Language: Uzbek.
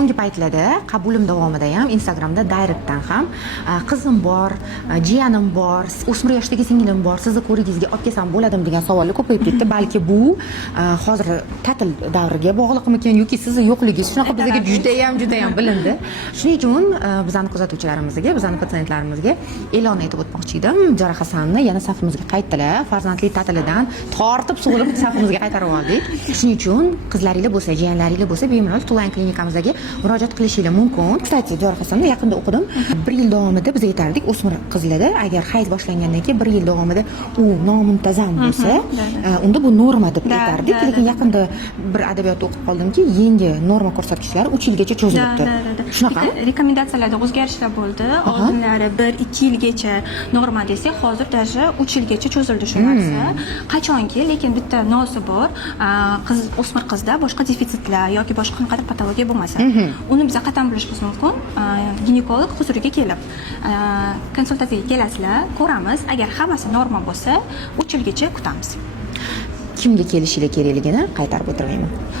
So'nggi paytlarda qabulim davomida ham Instagramda direktdan ham qizim bor, jiyanim bor, o'smir yoshdagi singlim bor, sizni ko'rigingizga olib kelsam bo'ladimi degan savollar ko'payib ketdi. Balki bu hozir ta'til davriga bog'liqmikan yoki sizni yo'qligingiz shunaqa bizga juda ham bilindi. Shuning uchun bizani kuzatuvchilarimizga, bizani patsientlarimizga e'lon etib o'tmoqchi edim. Jara Hasanni yana safimizga qaytdilar. Farzandli ta'tilidan tortib sug'urib safimizga qaytarib oldik. Shuning uchun qizlaringlar bo'lsa, jiyanlaringlar bo'lsa, bemalol Tulan klinikamizga murojaat qilishinglar mumkin. Kстати, Jara Hasanni yaqinda o'qidim. 1 yil davomida biz aytardik, o'smir qizlarda agar hayz boshlangandan keyin 1 yil davomida u nomuntazam bo'lsa, unda bu norma deb aytardik. Lekin yaqinda bir adabiyotda o'qib qoldimki, yangi norma ko'rsatkichlari 3 yilgacha cho'zilibdi. Shunaqa? Rekomendatsiyalarda o'zgarishlar bo'ldi. Oldinlari 1-2 yilgacha norma desak, hozir даже 3 yilgacha cho'zildi shu narsa. Qachonki, lekin bitta nosi bor. Qiz o'smir qizda boshqa defitsitlar yoki boshqa qanaqadir patologiya bo'lmasa, uni biz qattan bilishimiz mumkin. Ginekolog huzuriga kelib, konsultatsiyaga kelasizlar, ko'ramiz. Agar hammasi norma bo'lsa, 3 yilgacha kutamiz. Kimga kelishinglar kerakligini qaytarib o'tirmayman.